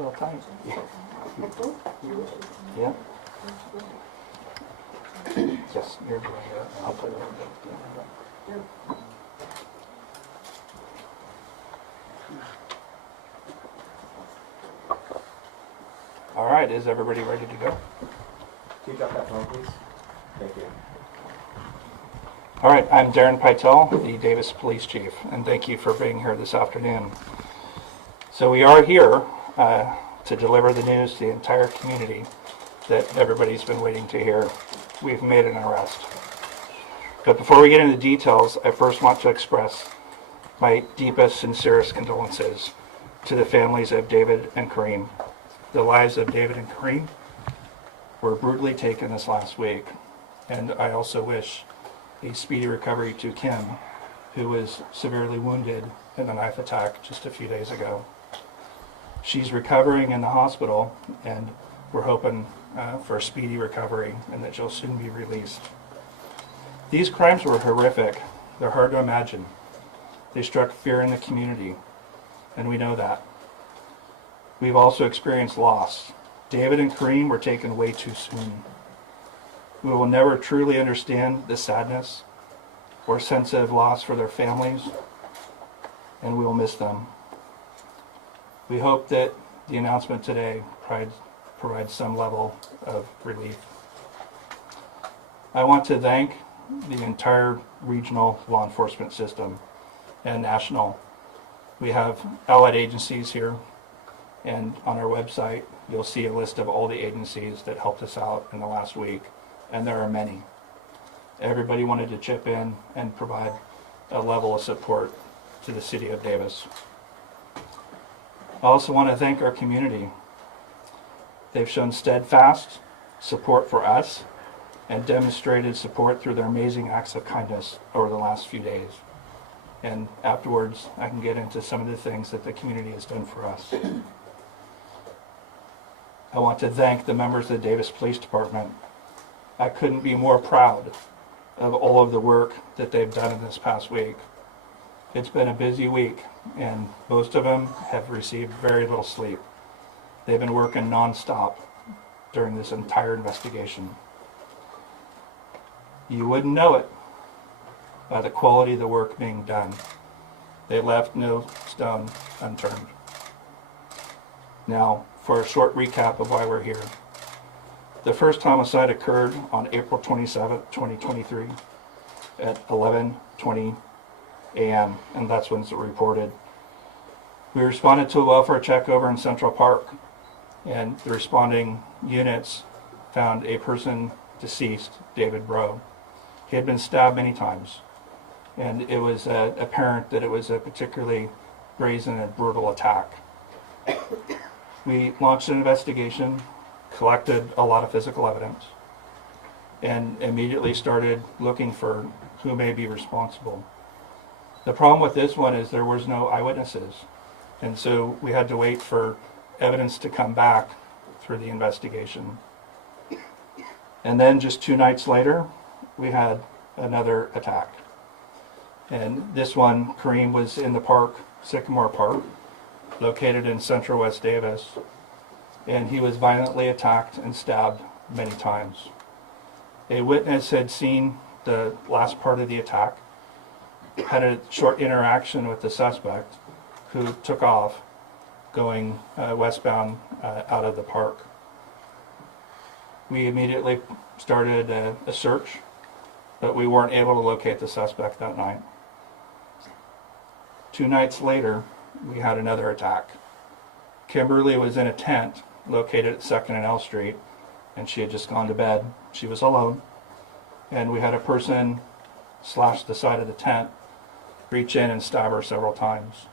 little tight. Yeah. Yes, here. I'll put it in. All right, is everybody ready to go? Can you drop that phone, please? Thank you. All right, I'm Darren Pytel, the Davis Police Chief, and thank you for being here this afternoon. So we are here to deliver the news to the entire community that everybody's been waiting to hear. We've made an arrest. But before we get into details, I first want to express my deepest, sincerest condolences to the families of David and Kareem. The lives of David and Kareem were brutally taken this last week, and I also wish a speedy recovery to Kim, who was severely wounded in a knife attack just a few days ago. She's recovering in the hospital, and we're hoping for a speedy recovery and that she'll soon be released. These crimes were horrific. They're hard to imagine. They struck fear in the community, and we know that. We've also experienced loss. David and Kareem were taken way too soon. We will never truly understand the sadness or sense of loss for their families, and we will miss them. We hope that the announcement today provides some level of relief. I want to thank the entire regional law enforcement system and national. We have allied agencies here, and on our website you'll see a list of all the agencies that helped us out in the last week, and there are many. Everybody wanted to chip in and provide a level of support to the city of Davis. I also want to thank our community. They've shown steadfast support for us and demonstrated support through their amazing acts of kindness over the last few days. And afterwards, I can get into some of the things that the community has done for us. I want to thank the members of the Davis Police Department. I couldn't be more proud of all of the work that they've done in this past week. It's been a busy week, and most of them have received very little sleep. They've been working nonstop during this entire investigation. You wouldn't know it by the quality of the work being done. They left no stone unturned. Now, for a short recap of why we're here. The first homicide occurred on April 27, 2023 at 11:20 a.m., and that's when it's reported. We responded to a welfare check over in Central Park, and the responding units found a person deceased, David Breaux. He had been stabbed many times, and it was apparent that it was a particularly brazen and brutal attack. We launched an investigation, collected a lot of physical evidence, and immediately started looking for who may be responsible. The problem with this one is there was no eyewitnesses, and so we had to wait for evidence to come back through the investigation. And then just 2 nights later, we had another attack. And this one, Kareem was in the park, Sycamore Park, located in Central West Davis, and he was violently attacked and stabbed many times. A witness had seen the last part of the attack, had a short interaction with the suspect, who took off going westbound out of the park. We immediately started a search, but we weren't able to locate the suspect that night. 2 nights later, we had another attack. Kimberly was in a tent located at 2nd and L Street, and she had just gone to bed. She was alone, and we had a person slash the side of the tent, reach in and stab her several times.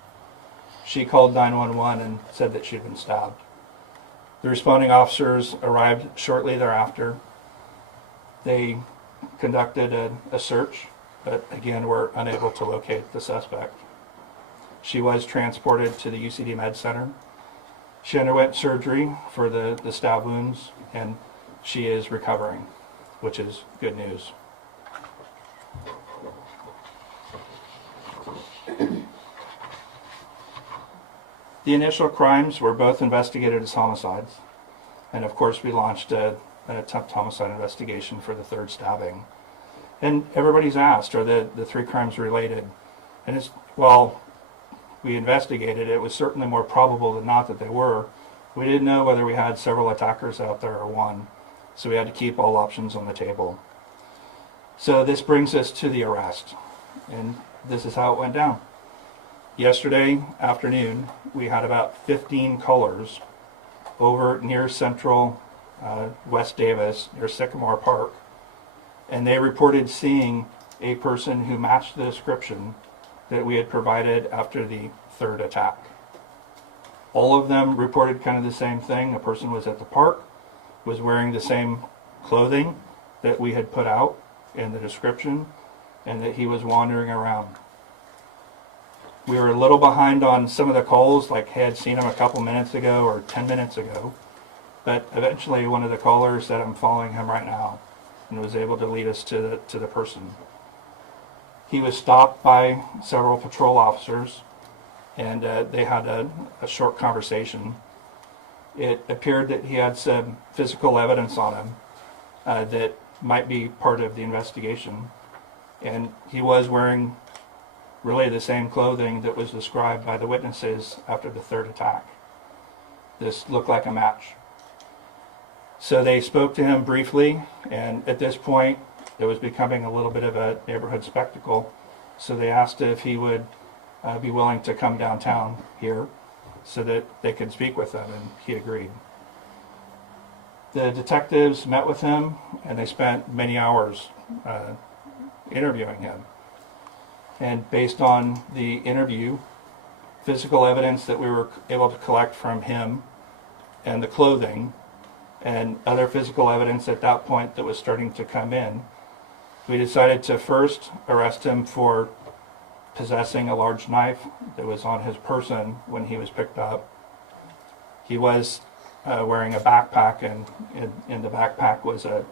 She called 911 and said that she'd been stabbed. The responding officers arrived shortly thereafter. They conducted a search, but again were unable to locate the suspect. She was transported to the UCD Med Center. She underwent surgery for the stab wounds, and she is recovering, which is good news. The initial crimes were both investigated as homicides. And of course, we launched an attempt homicide investigation for the third stabbing. And everybody's asked, are the three crimes related? And well, we investigated, it was certainly more probable than not that they were. We didn't know whether we had several attackers out there or one, so we had to keep all options on the table. So this brings us to the arrest, and this is how it went down. Yesterday afternoon, we had about 15 callers over near Central West Davis, near Sycamore Park, and they reported seeing a person who matched the description that we had provided after the third attack. All of them reported kind of the same thing. A person was at the park, was wearing the same clothing that we had put out in the description, and that he was wandering around. We were a little behind on some of the calls, like I had seen him a couple minutes ago or 10 minutes ago, but eventually one of the callers said, I'm following him right now, and was able to lead us to the person. He was stopped by several patrol officers, and they had a short conversation. It appeared that he had some physical evidence on him that might be part of the investigation, and he was wearing really the same clothing that was described by the witnesses after the third attack. This looked like a match. So they spoke to him briefly, and at this point it was becoming a little bit of a neighborhood spectacle. So they asked if he would be willing to come downtown here so that they could speak with him, and he agreed. The detectives met with him, and they spent many hours interviewing him. And based on the interview, physical evidence that we were able to collect from him, and the clothing, and other physical evidence at that point that was starting to come in, we decided to first arrest him for possessing a large knife that was on his person when he was picked up. He was wearing a backpack, and in the backpack was a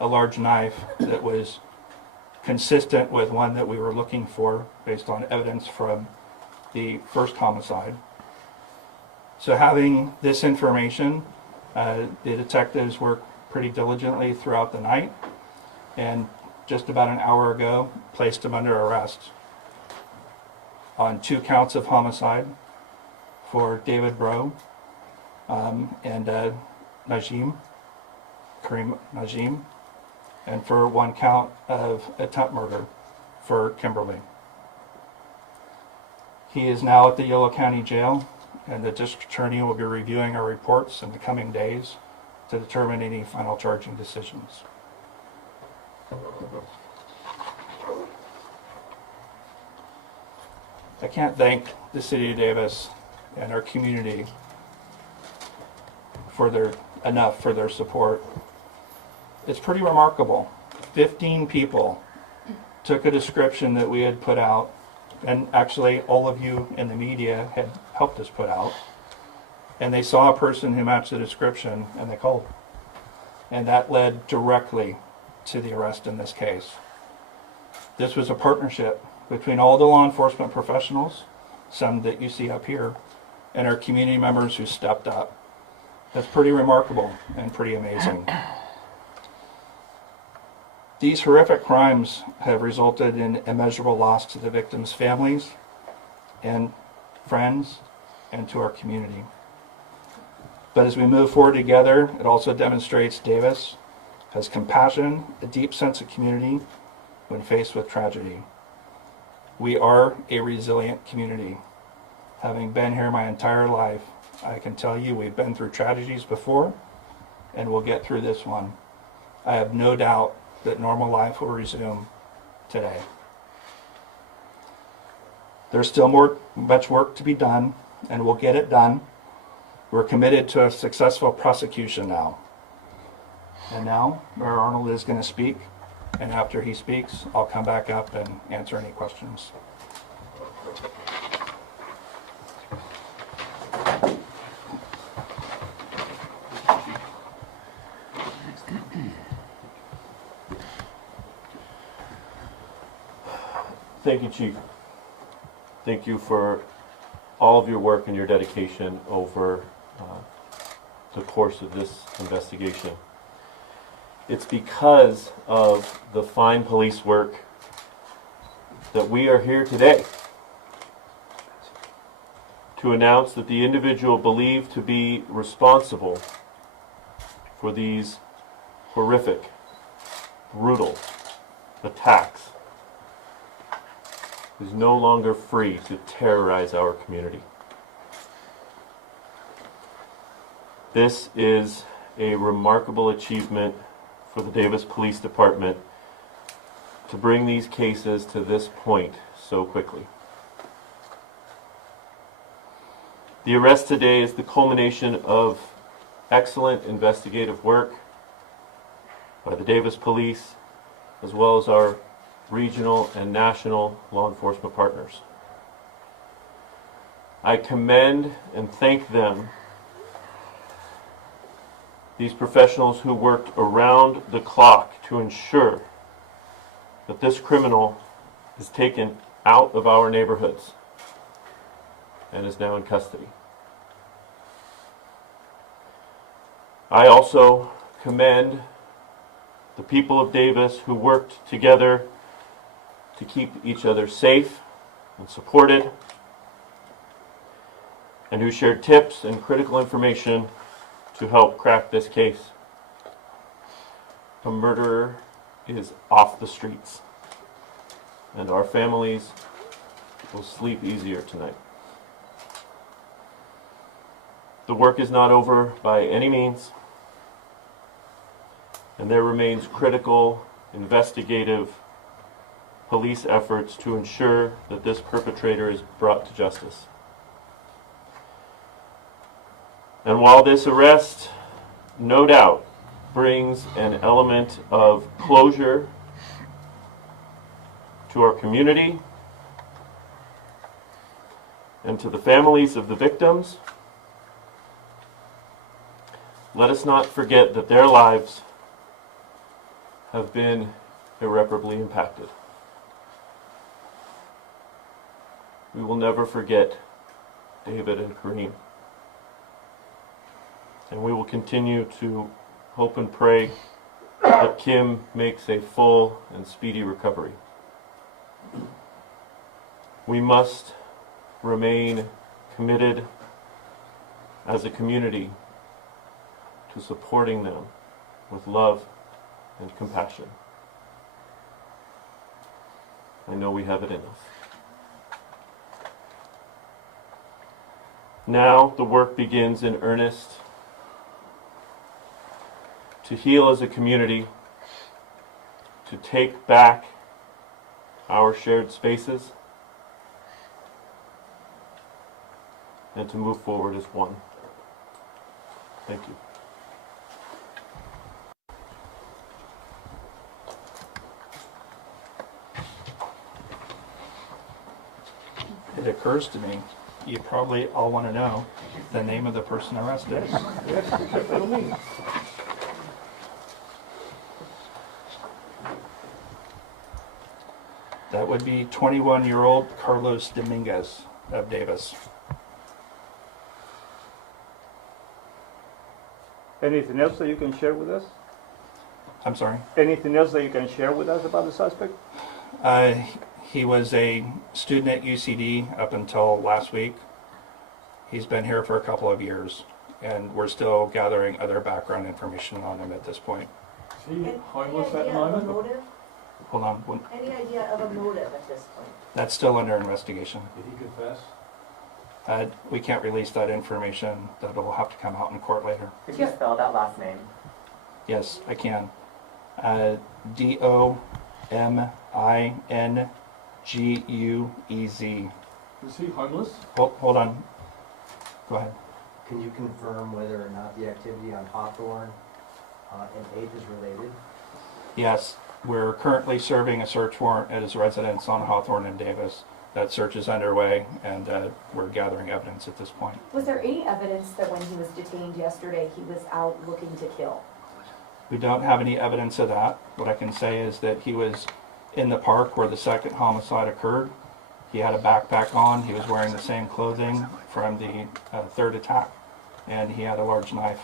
large knife that was consistent with one that we were looking for based on evidence from the first homicide. So having this information, the detectives worked pretty diligently throughout the night, and just about an hour ago placed him under arrest on 2 counts of homicide for David Breaux and Kareem Najim, and for 1 count of attempt murder for Kimberly. He is now at the Yolo County Jail, and the district attorney will be reviewing our reports in the coming days to determine any final charging decisions. I can't thank the City of Davis and our community for their support. It's pretty remarkable. 15 people took a description that we had put out, and actually all of you in the media had helped us put out, and they saw a person who matched the description, and they called. And that led directly to the arrest in this case. This was a partnership between all the law enforcement professionals, some that you see up here, and our community members who stepped up. That's pretty remarkable and pretty amazing. These horrific crimes have resulted in immeasurable loss to the victims' families and friends and to our community. But as we move forward together, it also demonstrates Davis has compassion, a deep sense of community when faced with tragedy. We are a resilient community. Having been here my entire life, I can tell you we've been through tragedies before, and we'll get through this one. I have no doubt that normal life will resume today. There's still much work to be done, and we'll get it done. We're committed to a successful prosecution now. And now, Mayor Arnold is going to speak, and after he speaks, I'll come back up and answer any questions. Thank you, Chief. Thank you for all of your work and your dedication over the course of this investigation. It's because of the fine police work that we are here today to announce that the individual believed to be responsible for these horrific, brutal attacks is no longer free to terrorize our community. This is a remarkable achievement for the Davis Police Department to bring these cases to this point so quickly. The arrest today is the culmination of excellent investigative work by the Davis Police, as well as our regional and national law enforcement partners. I commend and thank them, these professionals who worked around the clock to ensure that this criminal is taken out of our neighborhoods and is now in custody. I also commend the people of Davis who worked together to keep each other safe and supported, and who shared tips and critical information to help crack this case. A murderer is off the streets, and our families will sleep easier tonight. The work is not over by any means, and there remains critical investigative police efforts to ensure that this perpetrator is brought to justice. And while this arrest, no doubt, brings an element of closure to our community and to the families of the victims, let us not forget that their lives have been irreparably impacted. We will never forget David and Kareem. And we will continue to hope and pray that Kim makes a full and speedy recovery. We must remain committed as a community to supporting them with love and compassion. I know we have it in us. Now the work begins in earnest to heal as a community, to take back our shared spaces, and to move forward as one. Thank you. It occurs to me, you probably all want to know the name of the person arrested. That would be 21-year-old Carlos Dominguez of Davis. Anything else that you can share with us? I'm sorry. Anything else that you can share with us about the suspect? He was a student at UCD up until last week. He's been here for a couple of years, and we're still gathering other background information on him at this point. Is he Any homeless at idea the of a moment? motive? Hold on. Any idea of a motive at this point? That's still under investigation. Did he confess? We can't release that information. That'll have to come out in court later. Could you spell that last name? Yes, I can. Dominguez. Is he homeless? Hold on. Go ahead. Can you confirm whether or not the activity on Hawthorne and 8th is related? Yes, we're currently serving a search warrant at his residence on Hawthorne and Davis. That search is underway, and we're gathering evidence at this point. Was there any evidence that when he was detained yesterday, he was out looking to kill? We don't have any evidence of that. What I can say is that he was in the park where the second homicide occurred, He had a backpack on. He was wearing the same clothing from the third attack, and he had a large knife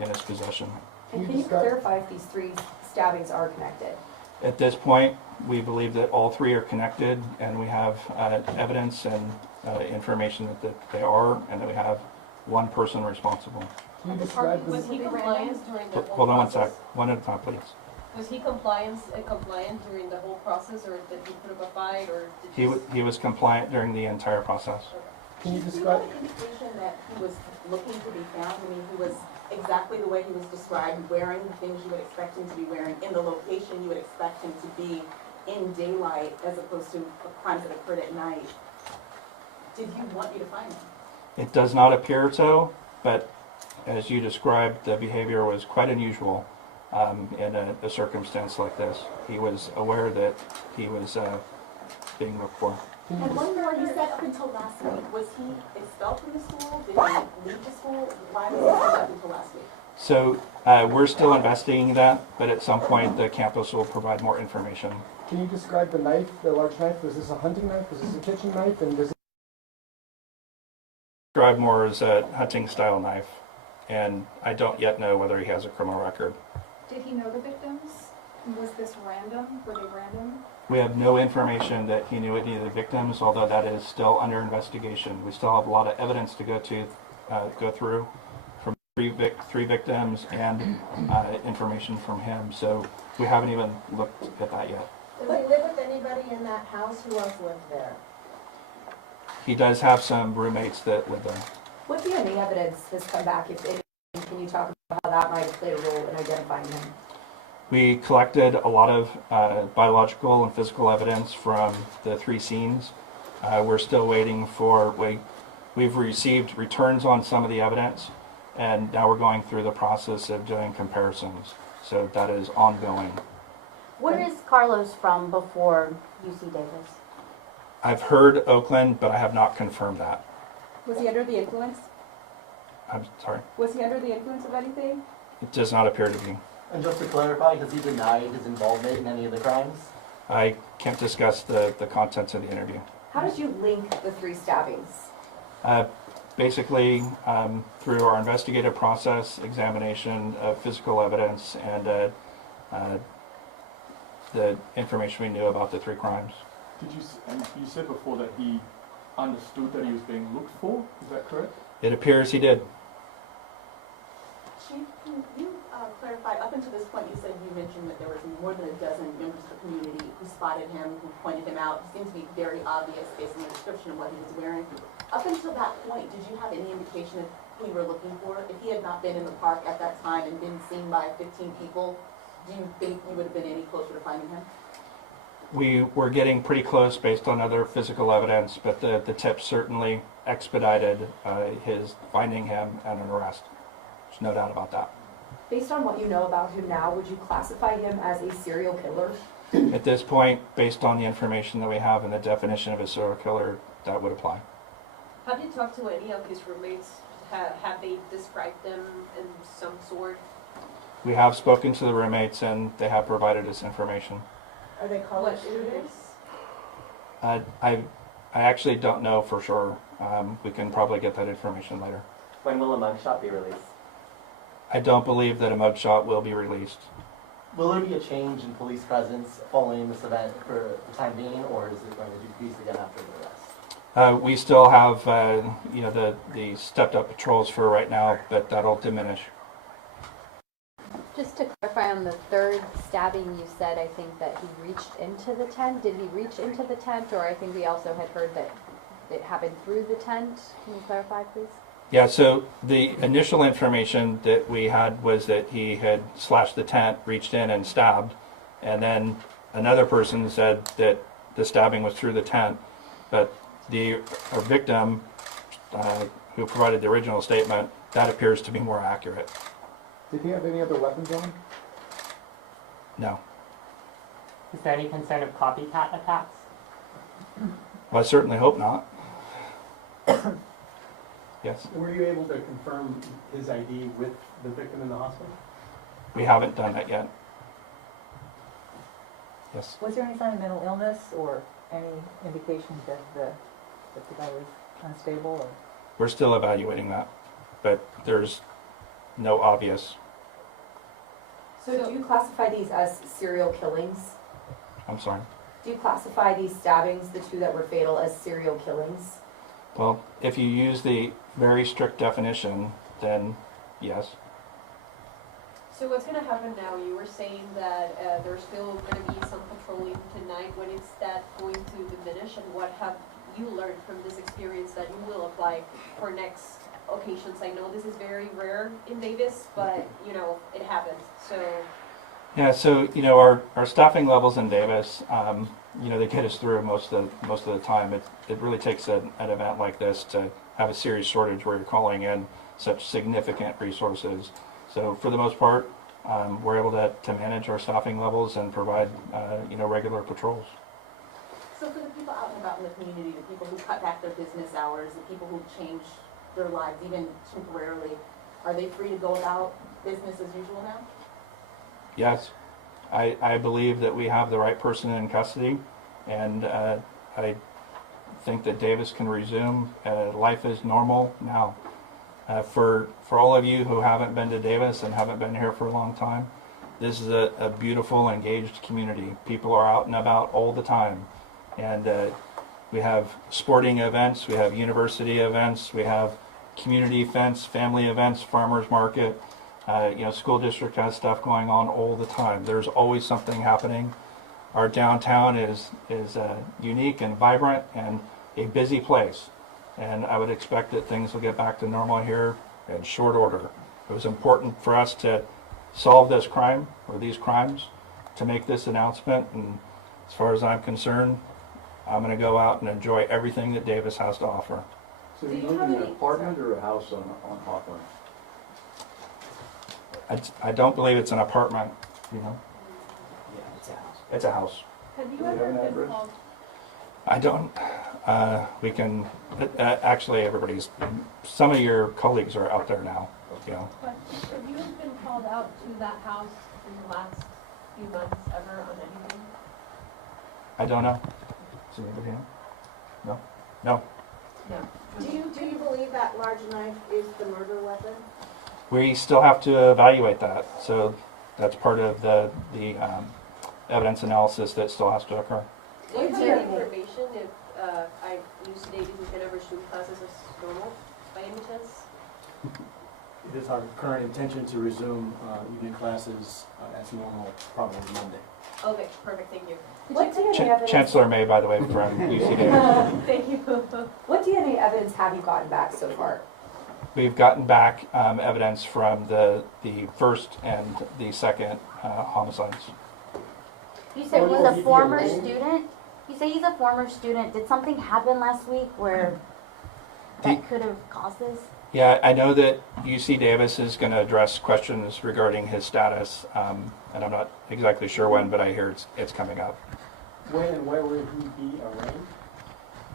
in his possession. And can you clarify if these 3 stabbings are connected? At this point, we believe that all 3 are connected, and we have evidence and information that they are, and that we have one person responsible. Can you describe Was he compliant during the whole Hold on one process? sec. One at a time, please. Was he compliant during the whole process, or did he put up a fight, or did He was compliant during the entire process. Can you Do you describe? have an indication that he was looking to be found? I mean, he was exactly the way he was described, wearing the things you would expect him to be wearing, in the location you would expect him to be in daylight, as opposed to crimes that occurred at night. Did he want you to find him? It does not appear so, but as you described, the behavior was quite unusual in a circumstance like this. He was aware that he was being looked for. And one more, he said up until last week, was he expelled from the school? Did he leave the school? Why was he expelled up until last week? So we're still investigating that, but at some point the campus will provide more information. Can you describe the knife, the large knife? Was this a hunting knife? Was this a kitchen knife? And does Described more as a hunting style knife, and I don't yet know whether he has a criminal record. Did he know the victims? Was this random? Were they random? We have no information that he knew any of the victims, although that is still under investigation. We still have a lot of evidence to go through from three victims and information from him. So we haven't even looked at that yet. Does he live with anybody in that house? Who else lived there? He does have some roommates that live there. What DNA evidence has come back, if any? Can you talk about how that might play a role in identifying him? We collected a lot of biological and physical evidence from the 3 scenes. We're still waiting for, we've received returns on some of the evidence, and now we're going through the process of doing comparisons. So that is ongoing. Where is Carlos from before UC Davis? I've heard Oakland, but I have not confirmed that. Was he under the influence? I'm sorry. Was he under the influence of anything? It does not appear to be. And just to clarify, has he denied his involvement in any of the crimes? I can't discuss the contents of the interview. How did you link the 3 stabbings? Basically, through our investigative process, examination of physical evidence, and the information we knew about the 3 crimes. And you said before that he understood that he was being looked for, is that correct? It appears he did. Chief, can you clarify, up until this point, you said you mentioned that there was more than a dozen members of the community who spotted him, who pointed him out. It seemed to be very obvious based on the description of what he was wearing. Up until that point, did you have any indication of who you were looking for? If he had not been in the park at that time and been seen by 15 people, do you think you would have been any closer to finding him? We were getting pretty close based on other physical evidence, but the tips certainly expedited his finding him and an arrest. There's no doubt about that. Based on what you know about him now, would you classify him as a serial killer? At this point, based on the information that we have and the definition of a serial killer, that would apply. Have you talked to any of his roommates? Have they described them in some sort? We have spoken to the roommates, and they have provided us information. Are they college students? I actually don't know for sure. We can probably get that information later. When will a mugshot be released? I don't believe that a mugshot will be released. Will there be a change in police presence following this event for the time being, or is it going to decrease again after the arrest? We still have the stepped up patrols for right now, but that'll diminish. Just to clarify on the 3rd stabbing, you said, I think, that he reached into the tent. Did he reach into the tent, or I think we also had heard that it happened through the tent? Can you clarify, please? Yeah, so the initial information that we had was that he had slashed the tent, reached in and stabbed, and then another person said that the stabbing was through the tent, but our victim, who provided the original statement, that appears to be more accurate. did he have any other weapons on? No. Is there any concern of copycat attacks? Well, I certainly hope not. Yes. Were you able to confirm his ID with the victim in the hospital? We haven't done that yet. Yes. Was there any sign of mental illness or any indication that the guy was unstable or? We're still evaluating that, but there's no obvious. So do you classify these as serial killings? I'm sorry. Do you classify these stabbings, the two that were fatal, as serial killings? Well, if you use the very strict definition, then yes. So what's gonna happen now? You were saying that there's still gonna be some patrolling tonight. When is that going to diminish, and what have you learned from this experience that you will apply for next occasions? I know this is very rare in Davis, but you know, it happens. So Yeah, so our staffing levels in Davis, they get us through most of the time. It really takes an event like this to have a serious shortage where you're calling in such significant resources. So for the most part, we're able to manage our staffing levels and provide regular patrols. So for the people out and about in the community, the people who cut back their business hours, the people who change their lives even temporarily, are they free to go about business as usual now? Yes, I believe that we have the right person in custody, and I think that Davis can resume life as normal now. For all of you who haven't been to Davis and haven't been here for a long time, this is a beautiful, engaged community. People are out and about all the time, and we have sporting events, we have university events, we have community events, family events, farmers market. School district has stuff going on all the time. There's always something happening. Our downtown is unique and vibrant and a busy place. And I would expect that things will get back to normal here in short order. It was important for us to solve this crime, or these crimes, to make this announcement. And as far as I'm concerned, I'm going to go out and enjoy everything that Davis has to offer. So you live in an apartment or a house on Hawthorne? I don't believe it's an apartment, Yeah, it's a house. It's a house. have you Do we have ever an been address? called? I don't. We can. Actually, some of your colleagues are out there now. Have you been called out to that house in the last few months ever on anything? I don't know. Does anybody know? No. No. No. Do you believe that large knife is the murder weapon? We still have to evaluate that. So that's part of the evidence analysis that still has to occur. Do you have any information if UC Davis is gonna resume classes as normal by any chance? It is our current intention to resume evening classes as normal, probably Monday. Okay, perfect, thank you. What DNA evidence? Chancellor May, by the way, from UC Davis. Thank you. What DNA evidence have you gotten back so far? We've gotten back evidence from the first and the second homicides. You said he's a former student? You say he's a former student. Did something happen last week where that could have caused this? Yeah, I know that UC Davis is going to address questions regarding his status, and I'm not exactly sure when, but I hear it's coming up. When and where will he be arraigned?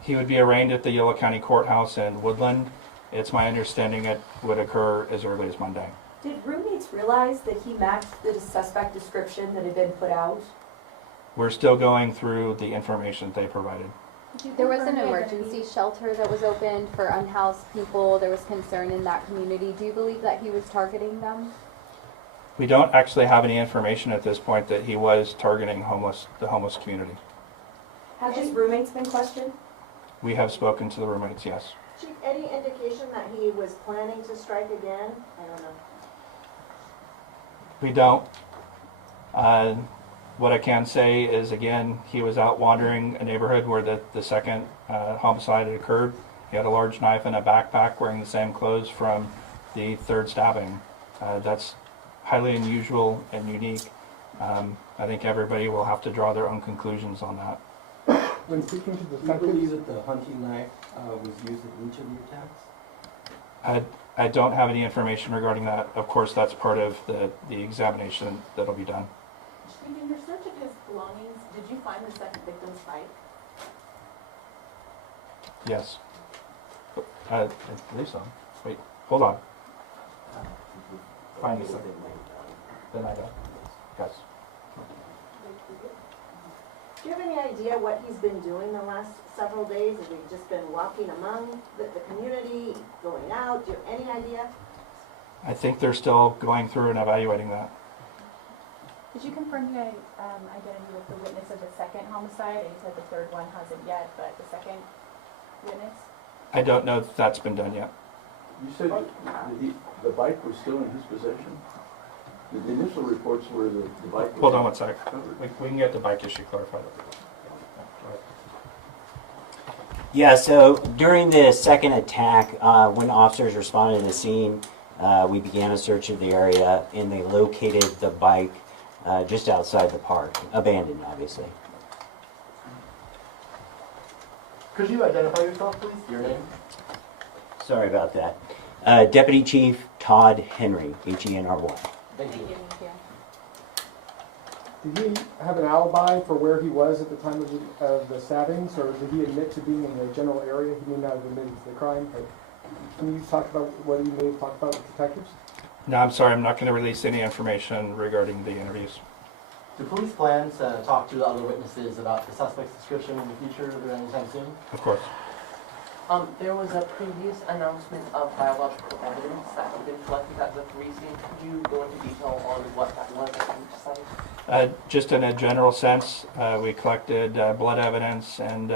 He would be arraigned at the Yolo County Courthouse in Woodland. It's my understanding it would occur as early as Monday. Did roommates realize that he matched the suspect description that had been put out? We're still going through the information they provided. There was an emergency shelter that was opened for unhoused people. There was concern in that community. Do you believe that he was targeting them? We don't actually have any information at this point that he was targeting the homeless community. Have his roommates been questioned? We have spoken to the roommates, yes. Chief, any indication that he was planning to strike again? I don't know. We don't. What I can say is, again, he was out wandering a neighborhood where the second homicide had occurred. He had a large knife in a backpack, wearing the same clothes from the third stabbing. That's highly unusual and unique. I think everybody will have to draw their own conclusions on that. When speaking to the Do you believe that the hunting knife was used in each of the attacks? I don't have any information regarding that. Of course, that's part of the examination that'll be done. In your search of his belongings, did you find the second victim's bike? Yes. I believe so. Wait, hold on. Find me something. Then I don't. Yes. Do you have any idea what he's been doing the last several days? Has he just been walking among the community, going out? Do you have any idea? I think they're still going through and evaluating that. Did you confirm the identity with the witness of the second homicide? And you said the third one hasn't yet, but the second witness? I don't know if that's been done yet. You said the bike was still in his possession? The initial reports were the bike was... Hold on one sec. We can get the bike issue clarified. Yeah, so during the second attack, when officers responded to the scene, we began a search of the area and they located the bike just outside the park, abandoned obviously. Could you identify yourself, please? Your name? Sorry about that. Deputy Chief Todd Henry, Henry. Thank you. Did he have an alibi for where he was at the time of the stabbings, or did he admit to being in the general area? He may not have admitted to the crime, but can you talk about what he may have talked about with detectives? No, I'm sorry, I'm not going to release any information regarding the interviews. Do police plan to talk to the other witnesses about the suspect's description in the future or anytime soon? Of course. There was a previous announcement of biological evidence that had been collected at the 3 scene. Could you go into detail on what that was at each site? Just in a general sense, we collected blood evidence and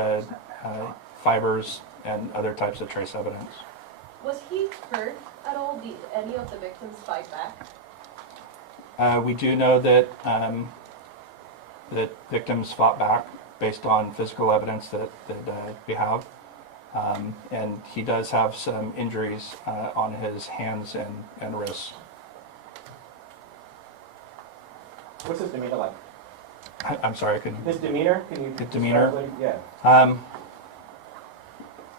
fibers and other types of trace evidence. Was he hurt at all? Did any of the victims fight back? We do know that that victims fought back based on physical evidence that we have. And he does have some injuries on his hands and wrists. What's his demeanor like? I'm sorry, I couldn't. His demeanor? Can you His demeanor? describe yeah.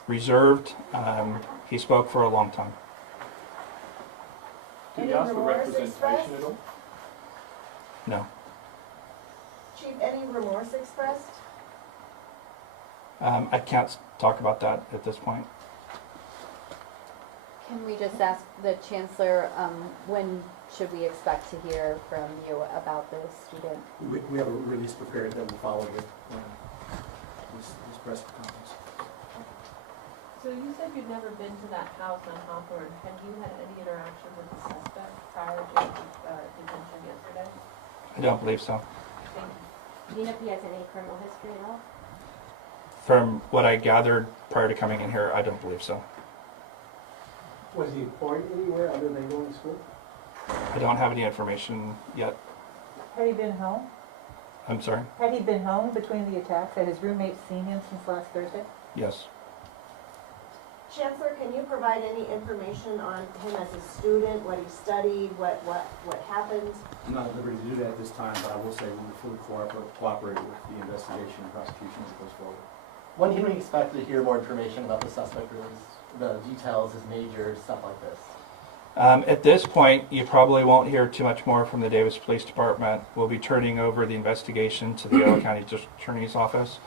Reserved. He spoke for a long time. Did you ask for representation at all? No. Chief, any remorse expressed? I can't talk about that at this point. Can we just ask the Chancellor, when should we expect to hear from you about the student? We have a release prepared that will follow this press conference. So you said you'd never been to that house on Hawthorne. Had you had any interaction with the suspect prior to detention yesterday? I don't believe so. Thank you. Do you know if he has any criminal history at all? From what I gathered prior to coming in here, I don't believe so. Was he employed anywhere other than going to school? I don't have any information yet. Had he been home? I'm sorry? Had he been home between the attacks? Had his roommates seen him since last Thursday? Yes. Chancellor, can you provide any information on him as a student, what he studied, what happened? I'm not at liberty to do that at this time, but I will say we will fully cooperate with the investigation and prosecution as it goes forward. When can we expect to hear more information about the suspect or the details, his major, stuff like this? At this point, you probably won't hear too much more from the Davis Police Department. We'll be turning over the investigation to the Yolo County District Attorney's Office.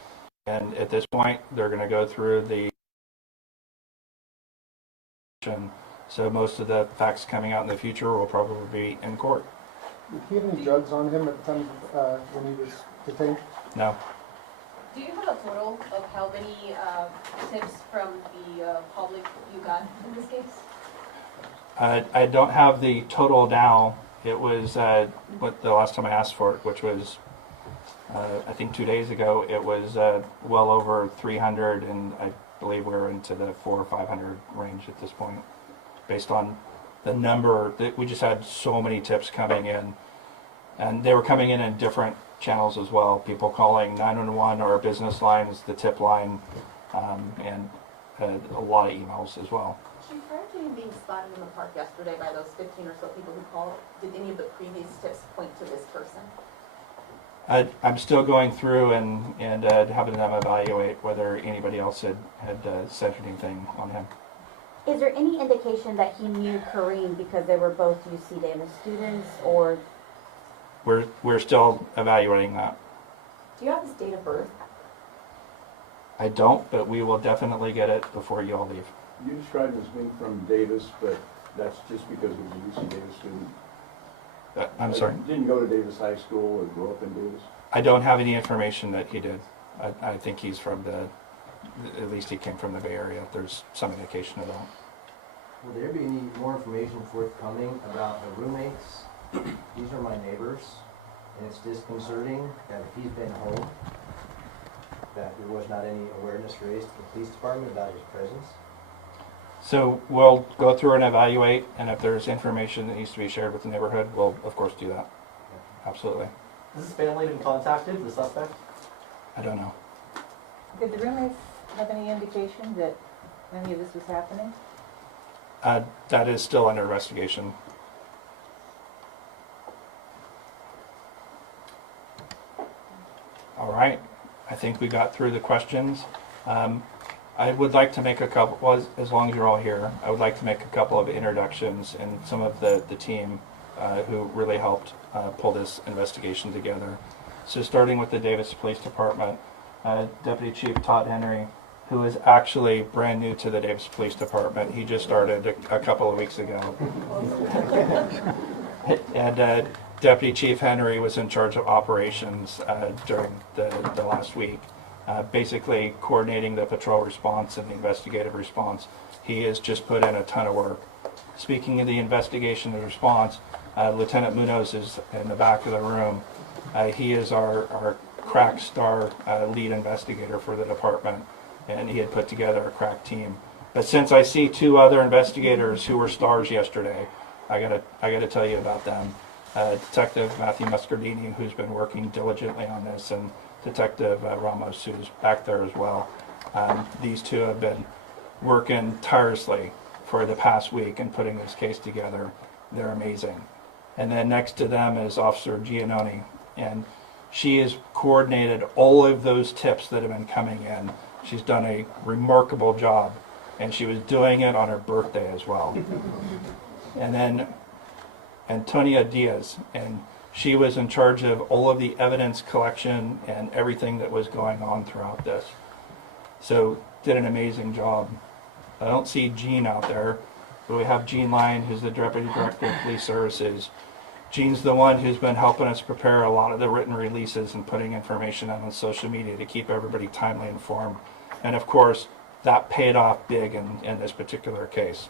And at this point, they're going to go through the... So most of the facts coming out in the future will probably be in court. Did he have any drugs on him at the time when he was detained? No. Do you have a total of how many tips from the public you got in this case? I don't have the total now. It was what the last time I asked for it, which was I think 2 days ago. It was well over 300, and I believe we're into the 400 or 500 range at this point, based on the number that we just had so many tips coming in, and they were coming in different channels as well. People calling 911 or business lines, the tip line, and a lot of emails as well. Chief, prior to him being spotted in the park yesterday by those 15 or so people who called, did any of the previous tips point to this person? I'm still going through and having them evaluate whether anybody else had said anything on him. Is there any indication that he knew Kareem because they were both UC Davis students, or? We're still evaluating that. Do you have his date of birth? I don't, but we will definitely get it before you all leave. You described him as being from Davis, but that's just because he was a UC Davis student. I'm sorry? Didn't go to Davis High School or grow up in Davis? I don't have any information that he did. I think he's from at least he came from the Bay Area. There's some indication of that. Will there be any more information forthcoming about the roommates? These are my neighbors, and it's disconcerting that if he's been home, that there was not any awareness raised to the police department about his presence. So we'll go through and evaluate, and if there's information that needs to be shared with the neighborhood, we'll of course do that. Absolutely. Has his family been contacted, the suspect? I don't know. Did the roommates have any indication that any of this was happening? That is still under investigation. All right. I think we got through the questions. I would like to make a couple, well, as long as you're all here, I would like to make a couple of introductions and some of the team who really helped pull this investigation together. So starting with the Davis Police Department, Deputy Chief Todd Henry, who is actually brand new to the Davis Police Department. He just started a couple of weeks ago. And Deputy Chief Henry was in charge of operations during the last week, basically coordinating the patrol response and the investigative response. He has just put in a ton of work. Speaking of the investigation and response, Lieutenant Munoz is in the back of the room. He is our crack star lead investigator for the department, and he had put together a crack team. But since I see two other investigators who were stars yesterday, I gotta tell you about them. Detective Matthew Muscardini, who's been working diligently on this, and Detective Ramos, who's back there as well. These two have been working tirelessly for the past week and putting this case together. They're amazing. And then next to them is Officer Giannoni, and she has coordinated all of those tips that have been coming in. She's done a remarkable job, and she was doing it on her birthday as well. And then Antonia Diaz, and she was in charge of all of the evidence collection and everything that was going on throughout this. So did an amazing job. I don't see Gene out there, but we have Gene Lyon, who's the Deputy Director of Police Services. Gene's the one who's been helping us prepare a lot of the written releases and putting information out on social media to keep everybody timely informed. And of course, that paid off big in this particular case.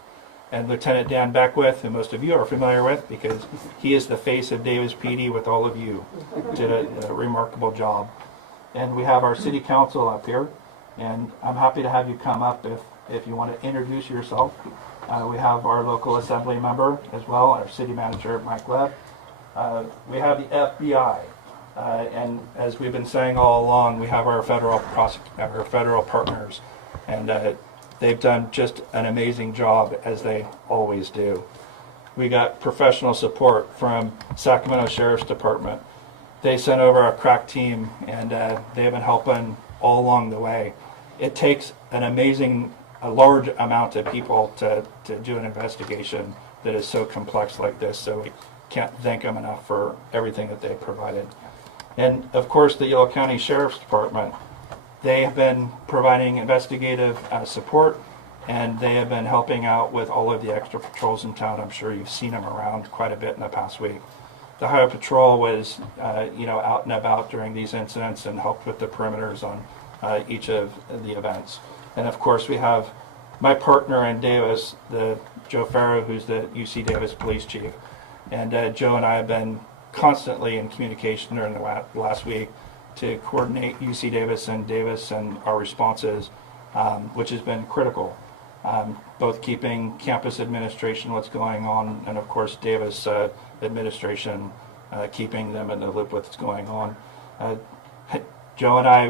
And Lieutenant Dan Beckwith, who most of you are familiar with because he is the face of Davis PD with all of you, did a remarkable job. And we have our city council up here, and I'm happy to have you come up if you want to introduce yourself. We have our local assembly member as well, our city manager, Mike Webb. We have the FBI, and as we've been saying all along, we have our federal partners, and they've done just an amazing job, as they always do. We got professional support from Sacramento Sheriff's Department. They sent over a crack team, and they've been helping all along the way. It takes a large amount of people to do an investigation that is so complex like this, so we can't thank them enough for everything that they provided. And of course, the Yolo County Sheriff's Department, they have been providing investigative support, and they have been helping out with all of the extra patrols in town. I'm sure you've seen them around quite a bit in the past week. The Highway Patrol was out and about during these incidents and helped with the perimeters on each of the events. And of course, we have my partner in Davis, Joe Farrow, who's the UC Davis Police Chief. And Joe and I have been constantly in communication during the last week to coordinate UC Davis and our responses, which has been critical. Both keeping campus administration, what's going on, and of course Davis administration, keeping them in the loop with what's going on. Joe and I,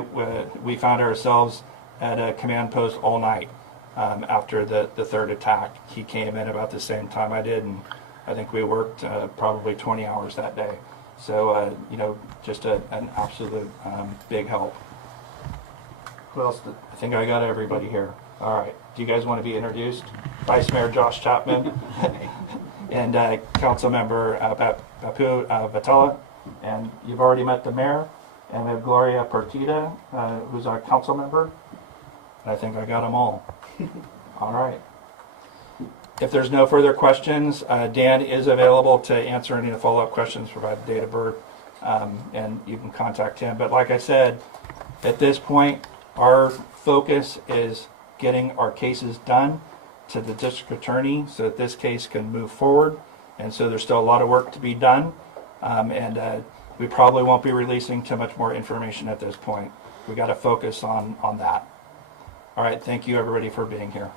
we found ourselves at a command post all night after the third attack. He came in about the same time I did, and I think we worked probably 20 hours that day. So, just an absolute big help. Who else? I think I got everybody here. All right. Do you guys want to be introduced? Vice Mayor Josh Chapman and Council Member Bapu Vatela. And you've already met the mayor. And we have Gloria Partida, who's our council member. And I think I got them all. All right. If there's no further questions, Dan is available to answer any of the follow-up questions, provide the date of birth, and you can contact him. But like I said, at this point, our focus is getting our cases done to the district attorney so that this case can move forward. And so there's still a lot of work to be done, and we probably won't be releasing too much more information at this point. We got to focus on that. All right, thank you everybody for being here.